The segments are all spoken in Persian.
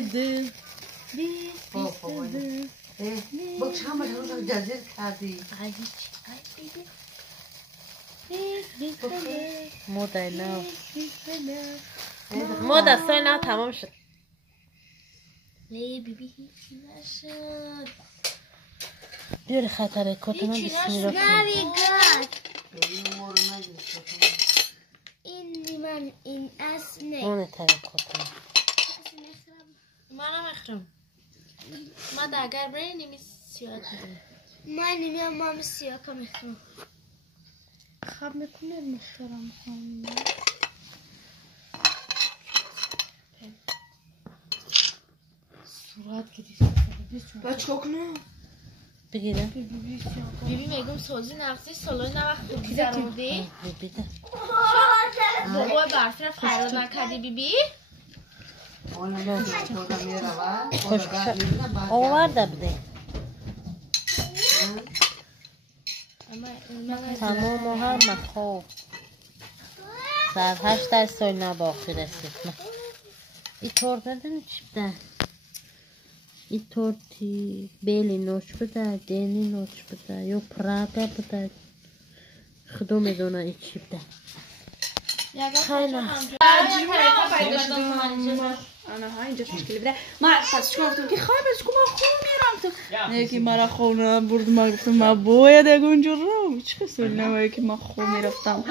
دل با چند بار روز جزیر کردی مادر نو مادر سال نو تمام شد بیبی هیچی نشد بیاره خطره کتنا بسمی را این من این اسمه اونه تره کتنا منم اخرم ما اگر برای نیمی سیاه کنیم من نیمی هم سیاه کنم اخرم خواب میکنه مخرم خانم صورت گیری بچه کنه بگیرم بیبی میگم سازی نقصی سالای نوقت بگذارودی بگیرم بابا برفی را فراد نکردی بیبی آورده بده تمام و همه خوب سر 8 سال نباخی رسید این طور بدن چی بده این طور تی بیلی نوچ بده دینی نوچ بده یا پراگه بده خدا میدونه این چی بده خیلی آنا ها اینجا مشکلی بوده ما پس چیکار گفتم که خواهی بس ما خون میرم تو یکی مرا خونه برد ما گفتم ما باید اونجا رو چه سوال نمایی که ما خون میرفتم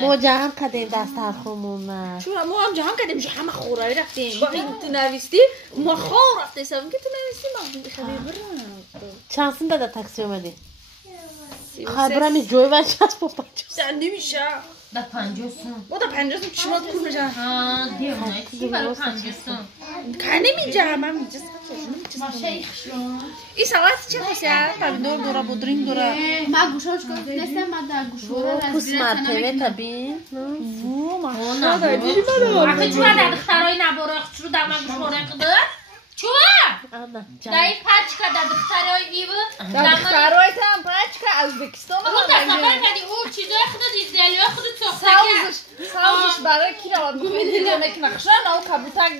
ما جهم کدیم دست هر خونمون چون ما هم جهم کدیم جو همه خورایی رفتیم با این تو نویستی ما خور رفته حسابم که تو نویستی ما خیلی برم چند سن داده تاکسی اومدی؟ خواهی برم این جوی و چست با 50 سن نمیشه ده 50 سن با ده 50 سن چشمات کور میشه دیونه چی برای 50 سن که نمیجه من میجه ما شیخ شون این ساعت چه خوشیه؟ پبیدور دوره بودرین دوره ما گوشاش گفت نسته ما در گوشوره کس مرتبه تبین وو ما آخه چوه در دخترهای نباره چرو در من گوشوره قده؟ چوه؟ در این پچکه در دخترهای ایو در دخترهای هم پچکه ازبکستان رو تصور کردی او چیزای خود دیزدلی های خود ساخته سازش برای کی رواد میکنی دیگه که نخشن او کبوتک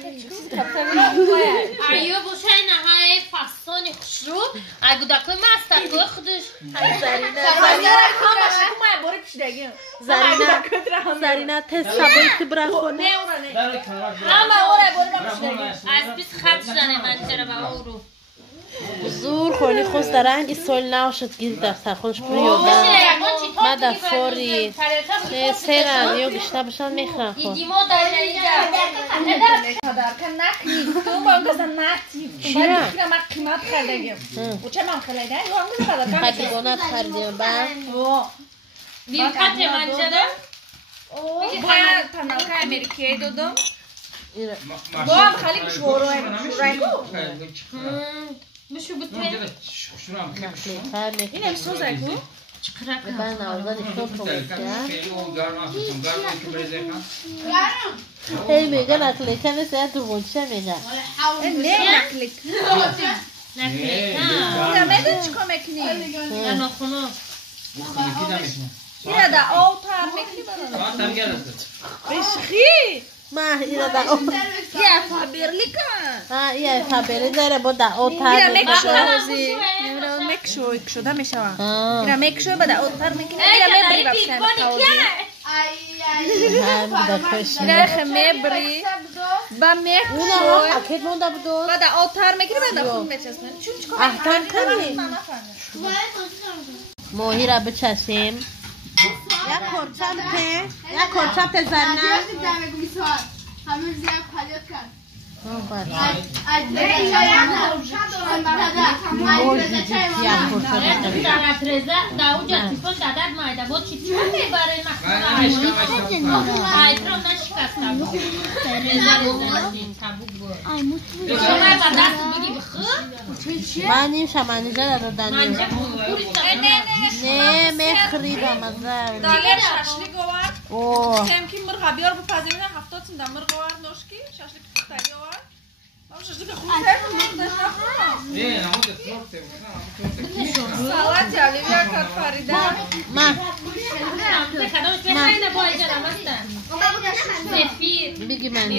ایو باشه نهای فستانی خوشرو اگه دکل مستقه خودش زرینه تست سبایی که برای خونه از بیس خط شدنه من چرا با او رو زور خونی خوست در رنگ سال نو شد گیری در سر خودش بریوده من در فوری سیرن یا گشته بشن میخرن خود ایدیمو در تو با اون کسا نتی تو باید بخیره من قیمت خریدگیم و چه من خریده؟ یا هم گذار قدرکم خریدگانت خریدیم بعد ویل کت من چرا؟ باید تنالکه امریکایی دادم با هم خیلی کشوروی بشو بطوری این هم سوزه کو؟ من نوزن ایشون هی میگن اکلیکه مثل یه درونچه میگن نه نکلیک نکلیک میدون چی کام میکنی؟ نه نخونو ایره دا آوتر میکنی بشخی ما ایره در آوتر یه فابرلی کن یه فابرلی داره با در آوتر ایره مکشوزی ایره مکشوی کشوده میشوه ایره مکشوی با در آوتر میکنی ایره میبری ببسن تاوزی ایره خمه بری با مکشوی اکید مونده بدون با در آوتر میکنی با در خون میچسبن چون چکا احتر کنی ماهی را بچسیم یک کرچپ زرنه همه زیاد پلیت کرد در اونجا تیفون دادد مایده بود چی برای مخصوص رو نشکستم رزه دیم تبوک بود شما با دست بگی بخور من این شمانیجه رو دادیم نه مخریدم از دالر شاشلیک آورد هم که مرغ بیار بپذیرین 70 سن در مرغ آورد نوشکی شاشلیک تایی آورد ما شاشلیک خوب کردیم مرغ داشت نخورم نه نمود سلطه سلطه علی بیا ما بگی من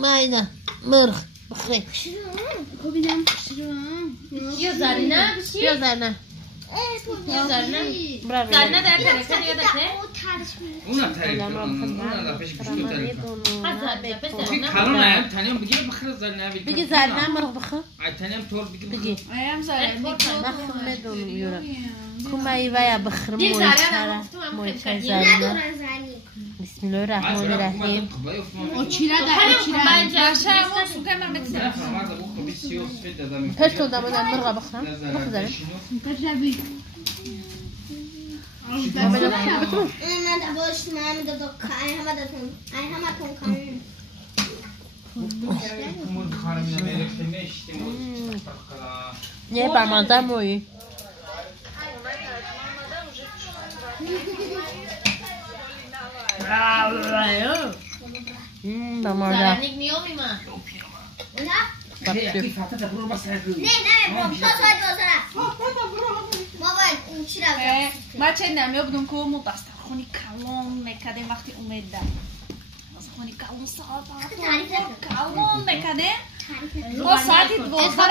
ما اینا مرغ بخیر یا زرینه بیا زرنه برای زرینه در ترکه یادته؟ اونم تعریف کنم اونم دفعش گوشتو تعریف کنم کارون هم تنیم بگیر بخیر زرنه بگی زرنه مرغ بخیر تنیم طور بگیر بگی ایم زره نخون میدونم یورا کمایی ویا بخیر مویچه زرنه بسم الله الرحمن الرحیم پشت دادم مرغ بخیر بخیر یه برمانده مویی برمانده زرنگ میامی من ما چه نمی‌بودم که مو دسترخوانی کلان میکردیم وقتی اومدم دسترخوانی کلان کلان میکردیم ما ساعتی 12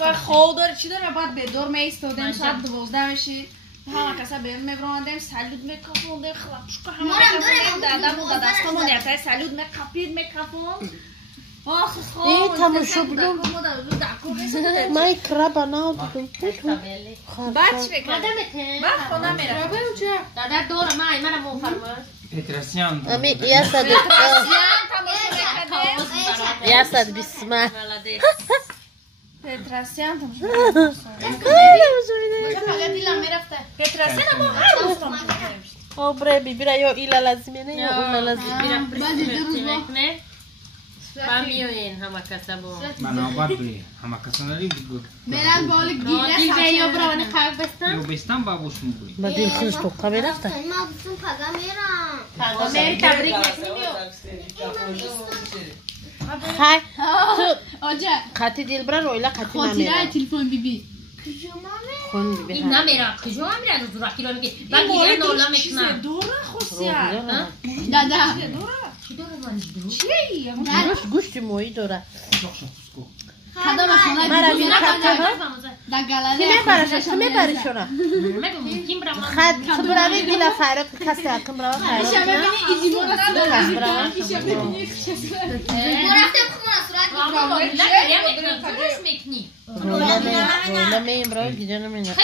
و خواب داره چی داره بعد به دور میستادیم ساعت 12 میشی همه کسا بیرون میبراندیم سلود میکفوندیم خلapشکا همه میکفوندیم دادم و دستمون نیتای سلود میکفوند این تماشا بودم من کراب نادم بچ میکنم بعد خونه میرم دادر دور من موفرماز پترسیان امی یاسد یاسد بسمه پترسیان تماشا پترسیان ما هر روز تماشا او بره بیبیره یا ایلا لازمه نه یا اونا لازمه نه با میوین همه کسا با من آباد بری همه کسا نریم دیگه میرن بال گیره دیل به یا برای قرق بستن یو بستم بابوشون بری با دیل خوش تو قبل رفتن میری تبریک نکنیم خای آجا خطی دیل برا رویلا خطی خاطره نمیره تلفن بیبی خون بیبی این نمیره کجا هم میره از دورا کیلو میگه بعد دیگه نولا میکنم دوره خوصیت دادا چی داره من گوشت گوشت مویی داره خدا بخونه مرا بین خطه در گلره کی میبرشونه مگه برام خد خبرانی دیلا فایرت کسی حکم برای فایرت شما ببینی ایزی مورا کس برای رولا میم برای گیجه نمینه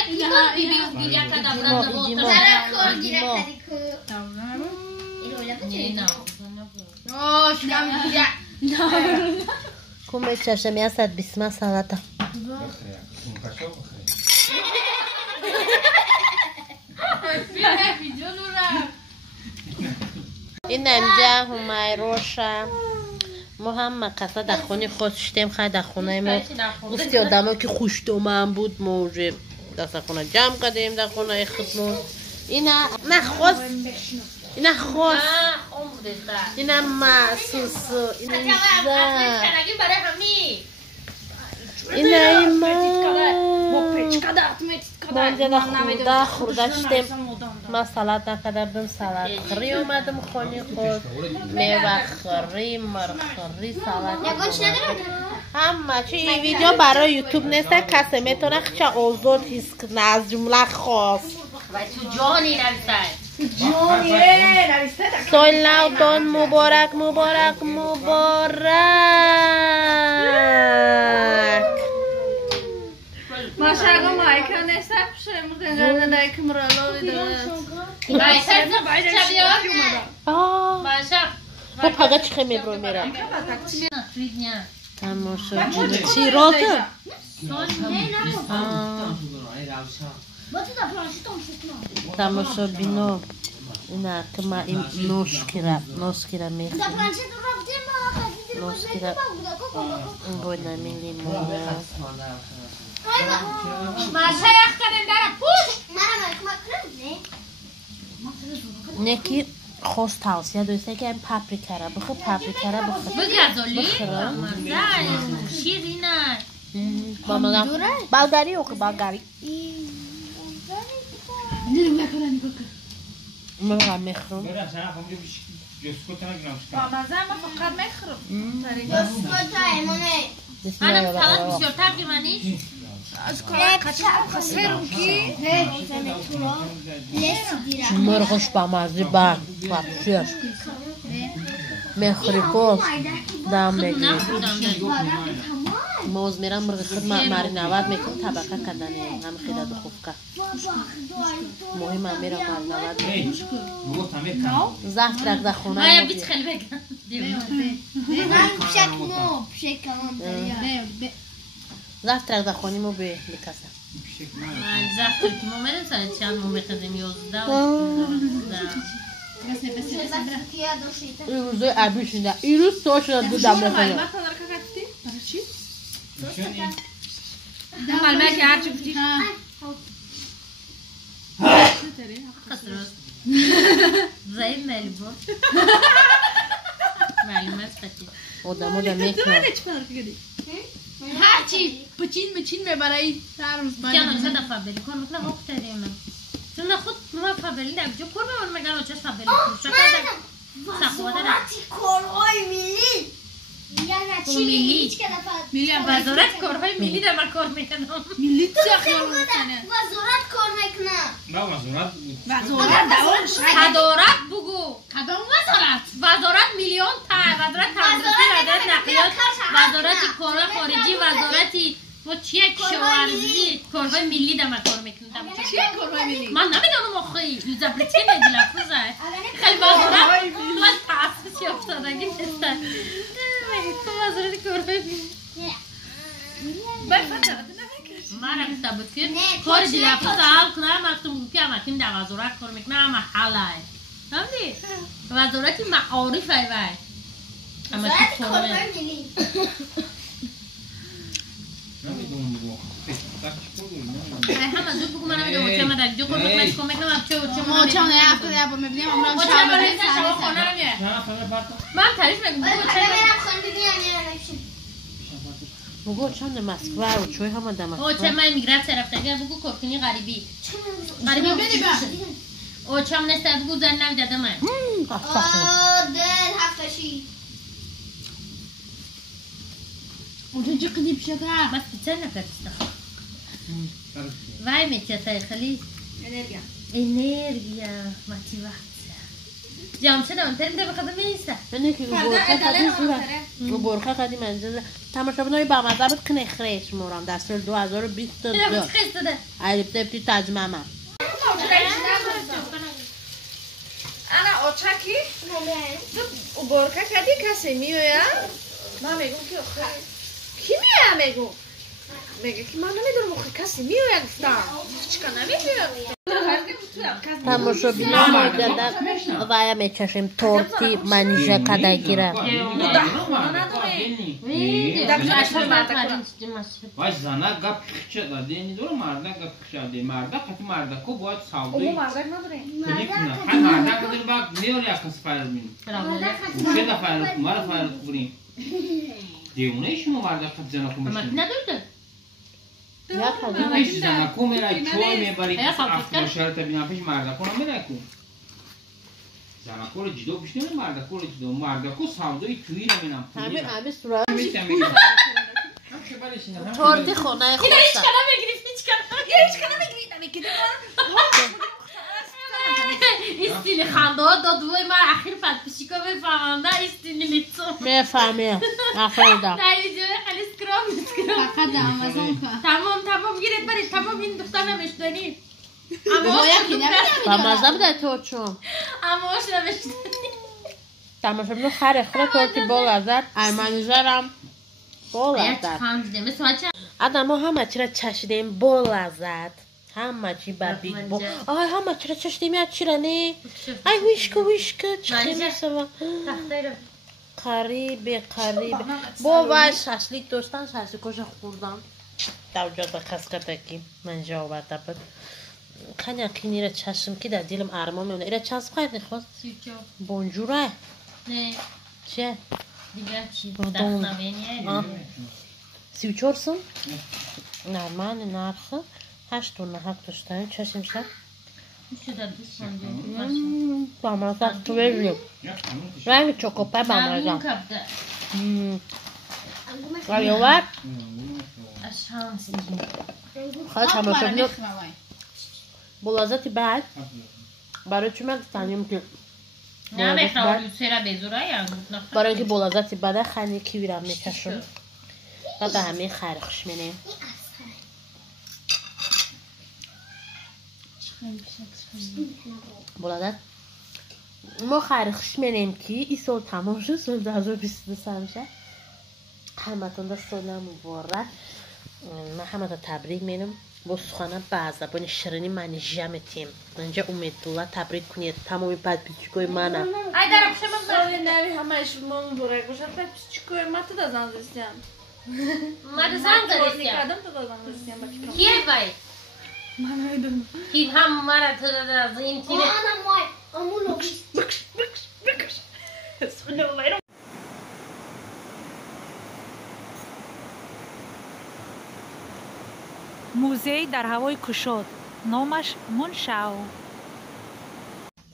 کم چشم یاسد بسمه سالتا این اینجا همای روشا ما هم قصد در خونه خود شدیم خیلی در خونه ما گفتی آدم که خوش دومن بود موجه دست خونه جمع کردیم در خونه خودمون اینا نخواست اینا خواست اینا محسوسو اینا اینا ما اینجا خورده شدیم ما سلات نکردم سلات خری اومدم خونی خود میوه خری مرغ خری سلات همه چی این ویدیو برای یوتیوب نیست کسی میتونه چه اوزون حس کنه از جمله خواست جانی نویسد سال نو مبارک مبارک مبارک ماشاءالله مایکا نسب شمرد انقدر دایک مرالوی خب پاگه چی خیلی میبرو میرم تماشا چی را که؟ تماشا بینو اینا که ما این نوش کرم میخیم نوش کرم این بود نمیلیم نکی خواست توصیه دوسته که این پاپریکا را بخور پاپریکا را بخور بگذالی؟ بخورم شیرینه با مدام بلگاری اوکی بلگاری من میخورم برای اصلا همونجا جسکوت نگیرم با مزه اما فقط میخورم منم فقط بسیارتر بیمانی از کلا کچه خسرم کی مرغش با مزه با پاپریکاش میخوری کن دام بگیر موز میرم مرغ خود مارینواد میکنم طبقه کدنی هم خیلی دخوفکه مهم هم میرم مارینواد میکنم زفت رک در خونه باید بیت خیلی بگم زفت رک در خونه مو بکسم زفت که مومنم ساعت چند مومن خدم 11 این روزای عبی شده این روز تو شده دو دم نکنم معلومه که هرچی بودی خسروز زاید ملبور معلومه است خطی آدم میکنم هرچی بچین میبرایی هر روز جانم زده فابلی کن میکنم وقت داریم چون خود ما فابلی در جو کور به من میگن چش فابلی کن میلی وزارت کارهای ملی در من کار میکنم میلی چه خیال میکنه وزارت کار میکنم نه وزارت صدارت بگو کدام وزارت وزارت میلیون تا وزارت تندرستی وزارت نقلیات وزارت کارهای خارجی وزارتی و چیه کشاورزی کارهای ملی در من کار میکنم چیه کارهای ملی من نمیدونم آخی زبرتی میگی لفظه خیلی وزارت من تاسیسی افتادگی نیستن وزارت کارهای ملی من گفته بود که کار دیگه سوال کنم مکتوب که اماکن در وزارت کار میکنم محله فهمیدی وزارت معارف ای وای وزارت کارهای ملی همه زود بگو من نمیدونم چه من در جو کار میکنم کار میکنم چه ما چه نه هفته دیگه با میبینیم امروز چه برای شما خانه نمیه من تعریف میگم بگو چه برم خانه ببینم بگو چند مسکوه و چوی همه دمه او چه من میگرد رفتگی بگو کارکنی غریبی غریبی ببینیم او چه هم نسته بگو زن نمیداده من دل هفتشی اونجا چه قدیم شده بس پیچه نکردسته وای میچه خیلی انرژیا motivacja جامشه دارم ترم ده بخدا میسته من یکی رو برخه قدیم انجازه تماشا بنای با مذهبت کنه خریش مورم در سال 2022 علیب تبتی تجمعه انا اوچاکی او برکه کدی کسی میویا من میگم که کی میویا میگم میگه که من نمیدونم آخه کسی میویا گفتم چیکار نمیدونم تماشا بینام دادن وای میچشیم تورتی منیژه کدگیره وای زنه گپ خیچه داده نیدورم مرده گپ خیچه داده مرده قطی مرده کو باید سعودی مردک نداریم کنه های مرده کدر باید نیور یکس فایل بینیم چه دا فایل کو مرا فایل کو بریم دیونه شما مرده قط زنه کو میشیم پیش زنه کو میره چوی میبری افت مشارت بینام پیش مرده کو نمیره کو زنه کو رو جدو پیش نمیره مرده کو رو جدو مرده کو سعودی توی نمینم همه صورت میتونم میگم تورتی خونه خوشم هیچ کنه میگیرید استیلی خنده ها دادوی من اخیر پد پیشیکا بفهمم نه استیلی لیتسو میفهمیم اخیر دا نه ویدیو خیلی سکرام فقط دوازم کن تمام گیرید برید تمام این دختر نمیشتنید با مذهب در تورچون اما هاش نمیشتنید تماشا بینو خره تورتی بول ازد ارمانیزرم بول ازد آدم ها همه چی را چشیدیم بول ازد همه چی بر بیگ بول آه همه چی را چشیدیم یاد چی را نه ای ویشکه چی میسوا قریبه با وای ششلیک داشتن ششلیکوش خوردم در جا به خسکتکی من جا آورده بود کنیکی نیره چشم که در دیلم آرمان میمونه. ایره چسب خیلی خواست. 34. بونجوره. نه چیه؟ دیگه چی؟ Pardon. دستنامه 34 سن؟ Normal narxı 8 tonna haqq dıştan çeşimşler. میشه در 20 سانتی Bamazak tu veriyor. Rengi çok kopar معلوم bamazak. کبده Var var. اشانس Kaç آب ama برای şöyle نخواه. bolazati بعد برای چی من گفتم که نه بخواه سیره بزرای برای اینکه bolazati بعد خنی کی بیرم میکشم و به همه خرخش منیم bolazat ما خرخش منیم که این سال تمام شد سال 2022 میشه همتون دا سال مبارک من همه تا تبریک میگم با سخانه بعض زبان شیرینی من جمعتیم اینجا امیدوارم تبریک کنید تمامی پدپیچکوی منم Ay darab się mam dalej nevi همش مون برای گوشه پدپیچکوی ما تو دازان دستیم. مال زن داریم کدام تو دازان دستیم با کی؟ کیه وای من نمیدونم. کی هم مرا تو داز این تیره Ana mãe, amulou. موزه‌ای در هوای کشاد نامش منشاو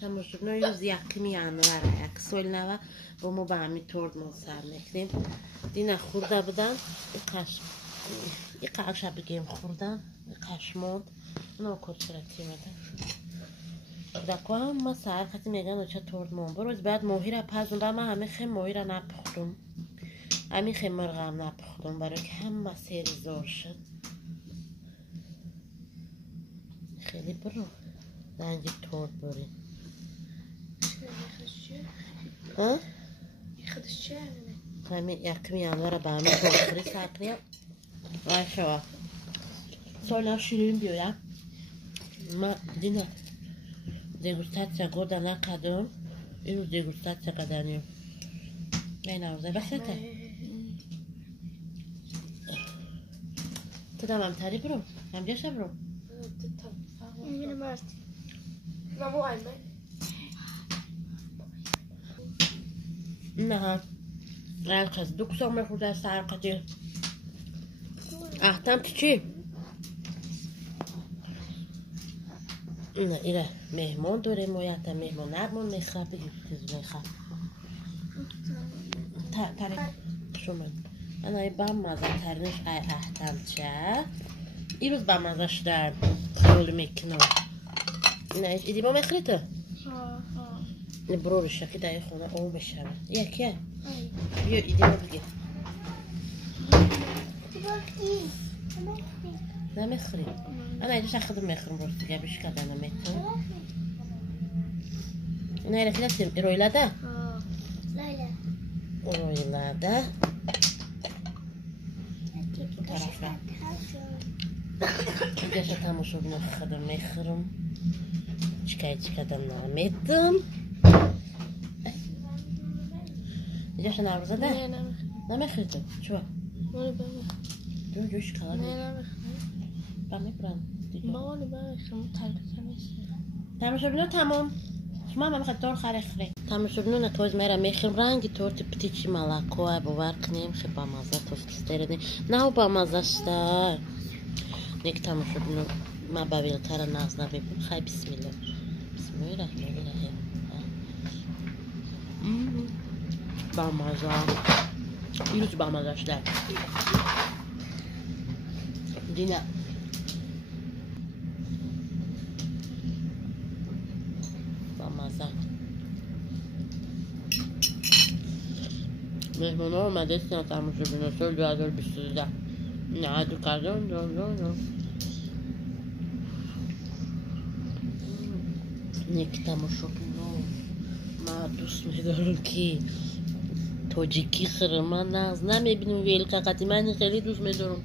تماشای روز یکی yanvara یک سال نوا با ما به همین طور ما سر نکردیم دینا خورده بودن یک شب بگیم خوردن کشموند اونا کچرتی میدن دکو هم ما سر خطی میگن و چه طور ما بروز بعد ماهی را پزون با ما همه خیم ماهی را نپختم همین خیم مرغ هم نپختم برای که همه سری زار شد خیلی برو رنگی طور بری ها؟ همین یکی میانواره به همین طور ساقریم وای شوا سالا شیرین بیارم ما دینا دگوستاتیا گودا نکردم این روز دگوستاتیا کردنیم این نوزه بسیده تو دمم تری برو هم جاشه برو میره مرد مامو علمه نه herkes 90 metre derse herkese ahtam çiçi نه ایره مهمان دوره مویت مهمان نرمون میخواه بگید کز میخواه تره شما انا ای بامازه ترنش ای احتم چه این روز بامازش در خیال میکنم نه ایدی با میخوری تو برو بشه که دایی خونه اون بشه یکیه بیا ایدی با بگید نمیخوری انا ایدوش اخدم میخورم برو دیگه بیش کدنم میکنم نه ایره خیلی ایرویلاده ایرویلاده bu tarafta Yaşa tamuşu bunu xırım mexırım çıkadan namedim Yaşa navruza da ne mexirdim çuva Göş kalan Ben mi buram tamuşu bunu tamam شما من خدار خرخره تماشا نتوز میرم میخرم رنگی تورت پتیچی ملاکو باور کنیم خیلی با مزه توست استرده نه با مزه شده نیک تماشا بنو ما باویل تر ناز نبیم خیلی بسم الله بسم الله الرحمن الرحیم با مزه اینوز با مزه شده دینا مهمان ها اومده سینا تماشا بینه سال 2022 نه دو کردن نیک تماشا بینه من دوست میدارم که تاجیکی خیره من ناز نمیبینم ویل قاقتی من خیلی دوست میدارم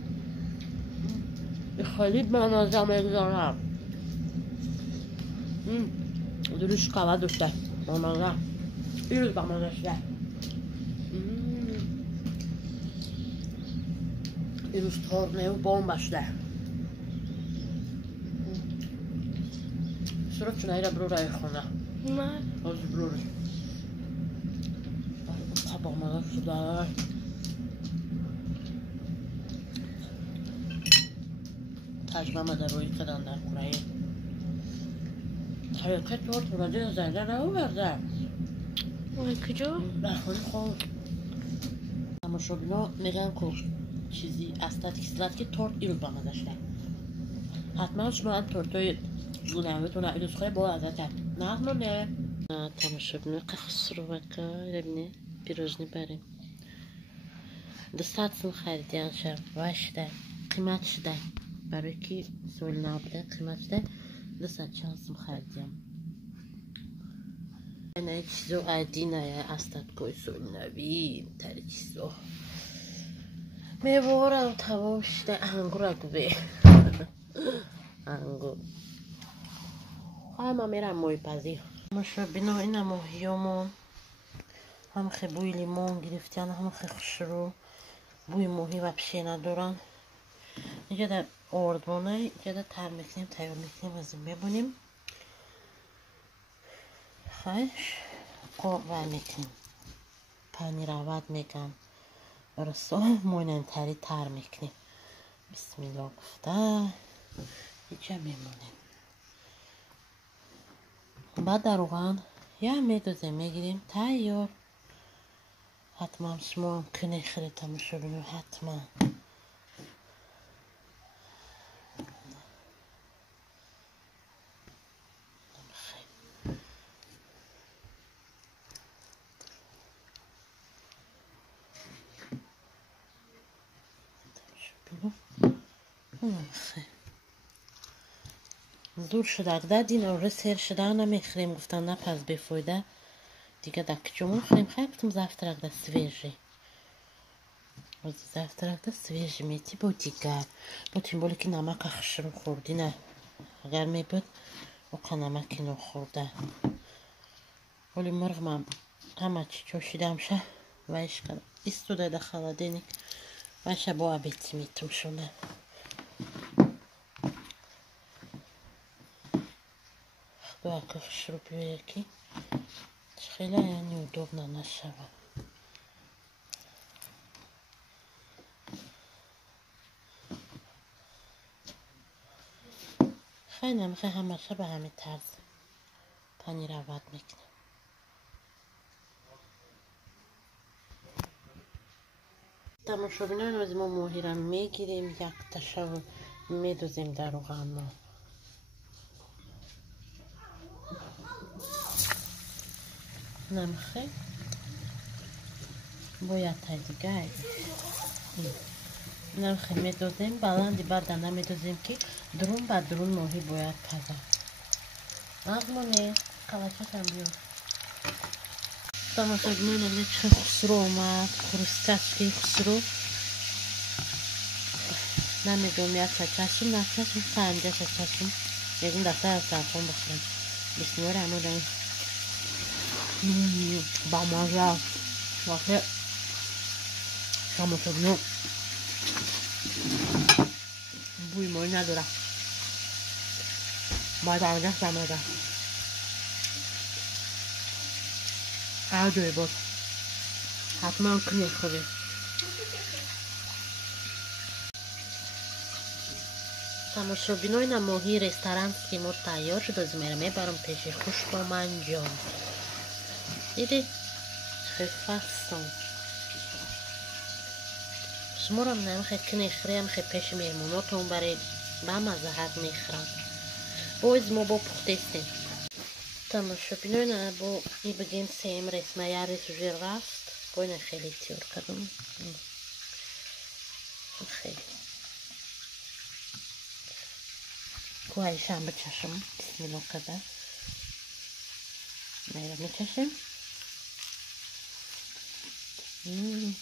خیلی من نازم میدارم دروش قوه دوسته مامانه این روز با من داشته این روز تارنه و بام باشده Trots naar de broer eigenlijk. Maar Onze broer. Papa maar dat is daar. تجمع در روی کدن در کره حرکت برد راجع زنده رو برده وای کجا؟ بخوری خوب اما شبینا میگن که چیزی استاد کسلت که تورت ایروز با ما داشته حتما شما تورتای زونمتون ایروز خواهی با ازت نه نه تمام شبینا که خسرو بکر ببینه پیروزنی بریم دو ساعت خریدیان شب واشده قیمتش ده برای که سوال نبوده قیمتش ده 200 شانسم خریدیم نه چیزو عادی نه استاد کوی سوال نبی تری چیزو میبورم تمام شده انگور اگوه انگور ما میرم موی پذیر مشو بنا این موهیامون هم خیلی بوی لیمون گرفتیان هم خیلی خشرو بوی موهی و پشه ندارن اینجا در آردمانه اینجا در تر میکنیم تیار میکنیم از این ببونیم خیش قوه میکنیم پنیر عوض میکنم برسا موینن تری تر میکنیم بسم الله گفته اینجا میمونیم بعد در روغن یه میدوزه میگیریم تیار حتما شما هم کنه خریدم شروع حتما دور شده اگه دین او رسیر شده نمیخریم گفتن نه پس بفایده دیگه دکچمون خریم خیلی بتم زفتر اگه سویجی زفتر اگه سویجی میتی با دیگر با تیم بولی که نمک اخشرم خوردی نه اگر می بود او که نمکی نو خورده ولی مرغ من همه چی چوشیدم شه ویش کنم ایستو ده خلادینی ویشه با بیتی میتم شونه خدا که خشرو بیو یکی خیلی یعنی удобно نشود خیلی نمیخواه همشه به همین طرز پنیر عوض میکنم تمام شبینه این از ما موهی را میگیریم یک تشو میدوزیم در روغن ما نمیخواه باید تا دیگه نمیخواه میدوزیم بلندی بعد نمیدوزیم که درون با درون موهی باید پزه نظمونه کلچه هم بیار تمام شبینه این چه خسرو اومد خروستشکی خسرو نمیدونم یک چشم نچشم سنجه چشم یکون دسته از تلفون بخورم بسم الله الرحمن الرحیم با مازه واقعا تمام شبینه بوی موی نداره باید آنجا سمده هر جوی بود حتما کنی خوبی تماشابینو این ماهی رستوران که ما تیار شد از میبرم پیش خوش با من جان دیدی خیلی فصل شما رو هم نمیخواه کنی خریم خیلی پیش میموناتون برای با مزهت میخرم باید ما با پختستیم تماشابینو این با ای بگیم سیم رسمه یا ریس جیر رفت با این خیلی تیار کردم خیلی کوهایش هم بچشم بسم الله کده میرم میچشم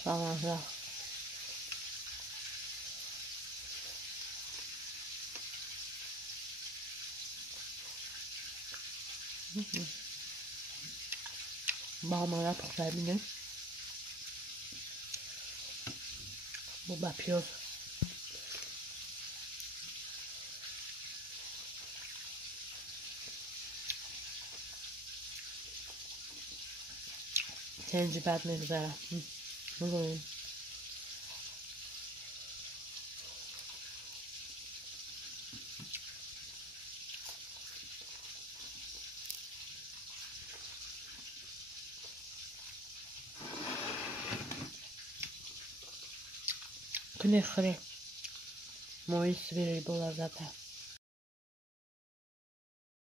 بامازه بامازه پخته بینه با پیاز خیلی بد میگذرم. بگویم کنه خره مایل سبیلی بولا زده